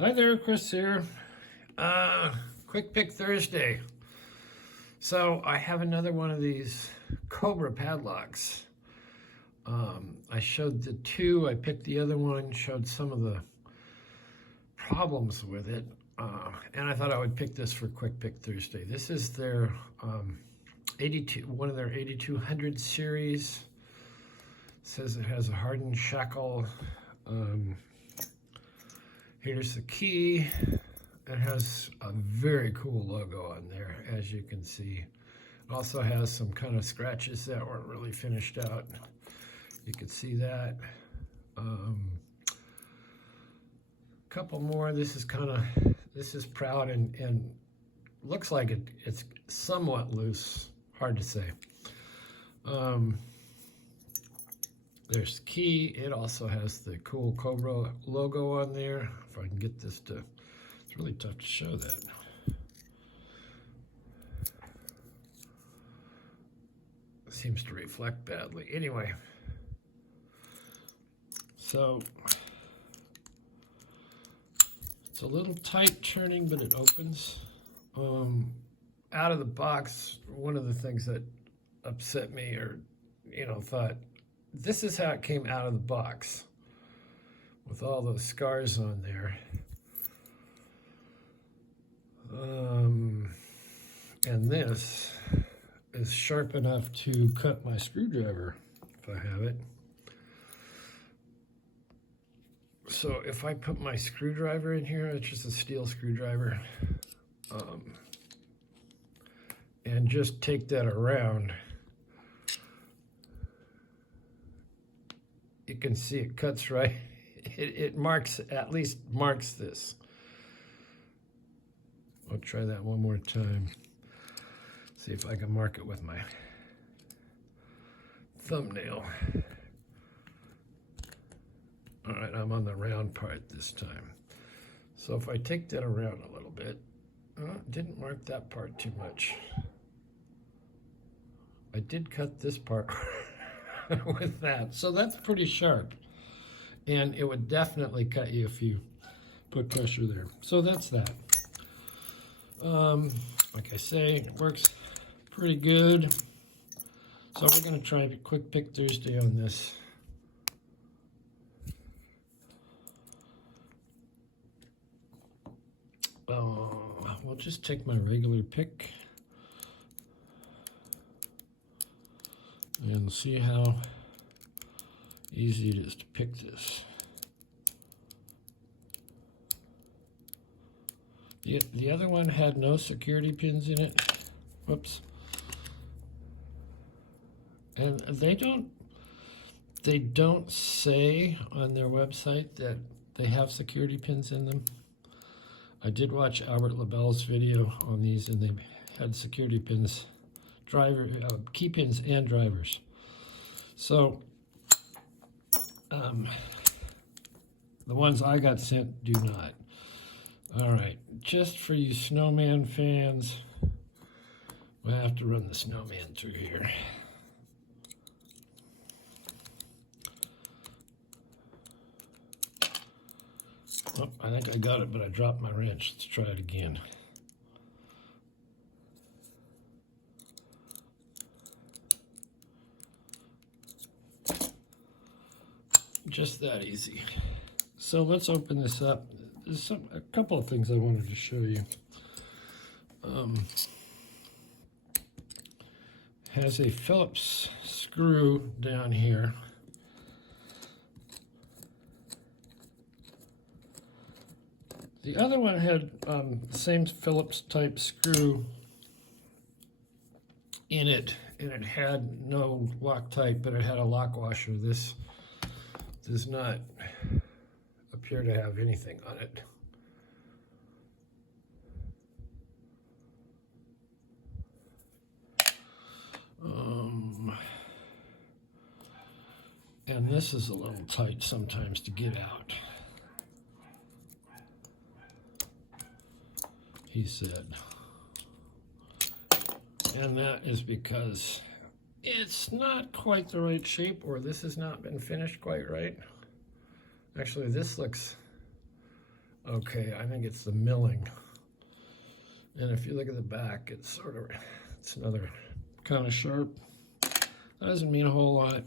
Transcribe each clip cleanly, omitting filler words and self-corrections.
Hi there, Chris here. Quick Pick Thursday. So I have another one of these Cobra padlocks. I showed the two, I picked the other one, showed some of the problems with it, and I thought I would pick this for Quick Pick Thursday. This is their one of their 8200 series. It says it has a hardened shackle. Here's the key. It has a very cool logo on there, as you can see. It also has some kind of scratches that weren't really finished out. You can see that. Couple more. This is proud and looks like it's somewhat loose. Hard to say. There's the key. It also has the cool Cobra logo on there. If I can get this to, it's really tough to show that. It seems to reflect badly. Anyway, so it's a little tight turning, but it opens. Out of the box, one of the things that upset me, or thought, this is how it came out of the box, with all those scars on there. And this is sharp enough to cut my screwdriver, if I have it. So if I put my screwdriver in here, it's just a steel screwdriver, and just take that around, you can see it cuts right. It marks, at least marks this. I'll try that one more time. See if I can mark it with my thumbnail. All right, I'm on the round part this time. So if I take that around a little bit, didn't mark that part too much. I did cut this part with that, so that's pretty sharp, and it would definitely cut you if you put pressure there. So that's that. Like I say, it works pretty good. So we're going to try a Quick Pick Thursday on this. We'll just take my regular pick and see how easy it is to pick this. The other one had no security pins in it. Whoops. And they don't say on their website that they have security pins in them. I did watch Albert LaBelle's video on these, and they had security pins, key pins and drivers. So the ones I got sent do not. All right, just for you snowman fans, we'll have to run the snowman through here. Oh, I think I got it, but I dropped my wrench. Let's try it again. Just that easy. So let's open this up. There's a couple of things I wanted to show you. Has a Phillips screw down here. The other one had the same Phillips type screw in it, and it had no Loctite, but it had a lock washer. This does not appear to have anything on it. And this is a little tight sometimes to get out, he said. And that is because it's not quite the right shape, or this has not been finished quite right. Actually, this looks okay. I think it's the milling. And if you look at the back, it's another kind of sharp. That doesn't mean a whole lot.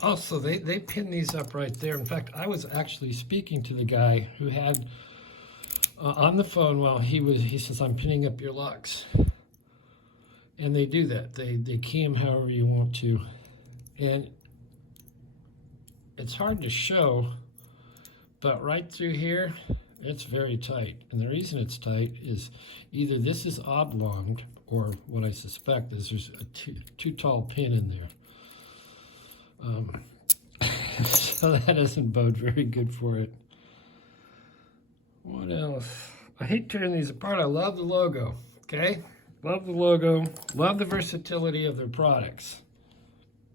Also, they pin these up right there. In fact, I was actually speaking to the guy who had on the phone while he says, I'm pinning up your locks. And they do that. They key them however you want to. And it's hard to show, but right through here, it's very tight. And the reason it's tight is either this is oblonged, or what I suspect is there's a too tall pin in there. So that doesn't bode very good for it. What else? I hate tearing these apart. I love the logo, okay? Love the logo, love the versatility of their products.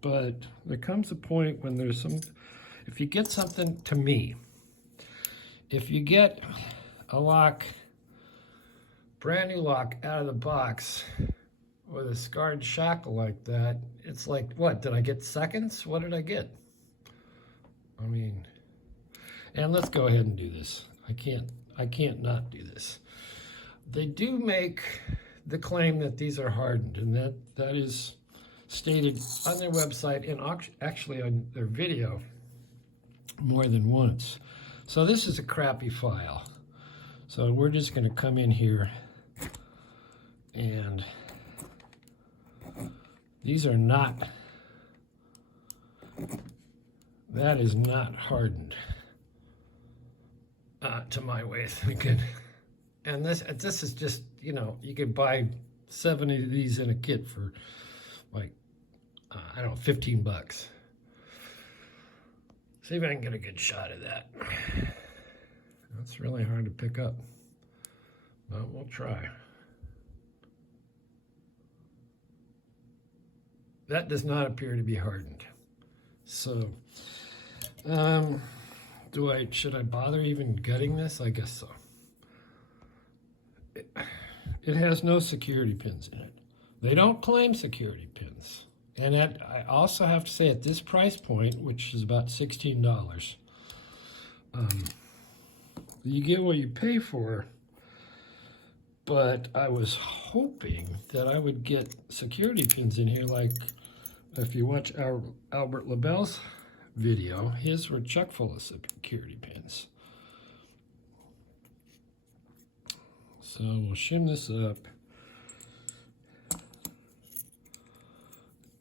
But there comes a point when there's if you get something, to me, if you get a lock, brand new lock out of the box with a scarred shackle like that, it's like, what, did I get seconds? What did I get? I mean, and let's go ahead and do this. I can't not do this. They do make the claim that these are hardened, and that is stated on their website and actually on their video more than once. So this is a crappy file. So we're just going to come in here, and these are not, that is not hardened to my way of thinking. And this is just, you know, you could buy 70 of these in a kit for like, I don't know, 15 bucks. See if I can get a good shot of that. That's really hard to pick up, but we'll try. That does not appear to be hardened. So, should I bother even gutting this? I guess so. It has no security pins in it. They don't claim security pins. And I also have to say, at this price point, which is about $16, you get what you pay for. But I was hoping that I would get security pins in here, like if you watch Albert LaBelle's video, his were chock full of security pins. So we'll shim this up,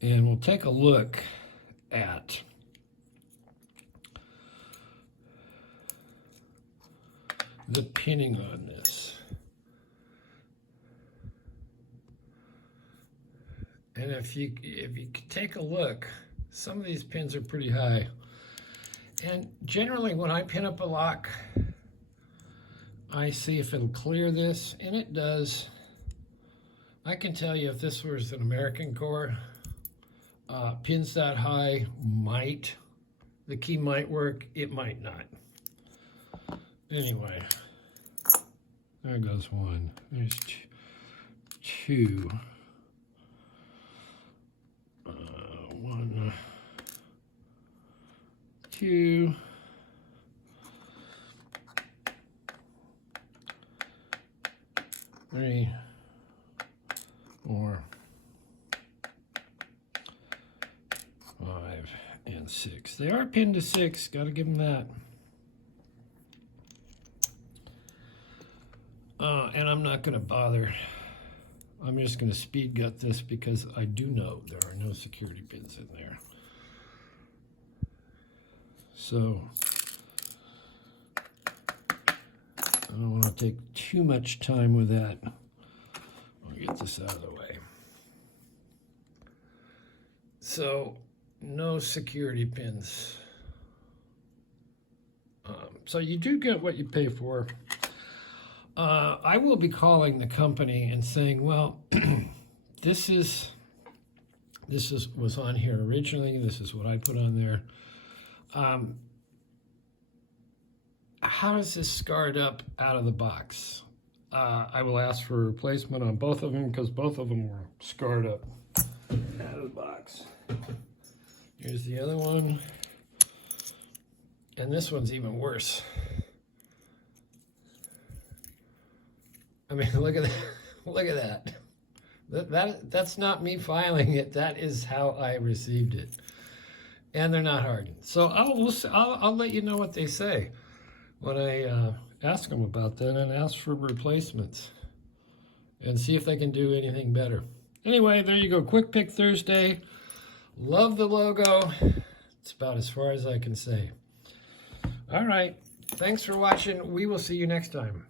and we'll take a look at the pinning on this. And if you take a look, some of these pins are pretty high. And generally when I pin up a lock, I see if it'll clear this, and it does. I can tell you if this was an American core, pins that high might, the key might work, it might not. Anyway, there goes one. There's two. One, two. Three, 4, 5, and 6. They are pinned to 6. Got to give them that. And I'm not going to bother. I'm just going to speed gut this because I do know there are no security pins in there. So I don't want to take too much time with that. I'll get this out of the way. So, no security pins. So you do get what you pay for. I will be calling the company and saying, well, this was on here originally. This is what I put on there. How is this scarred up out of the box? I will ask for a replacement on both of them because both of them were scarred up out of the box. Here's the other one. And this one's even worse. I mean, look at that. Look at that. That's not me filing it. That is how I received it. And they're not hardened. So I'll let you know what they say when I ask them about that and ask for replacements and see if they can do anything better. Anyway, there you go. Quick Pick Thursday. Love the logo. It's about as far as I can say. All right. Thanks for watching. We will see you next time.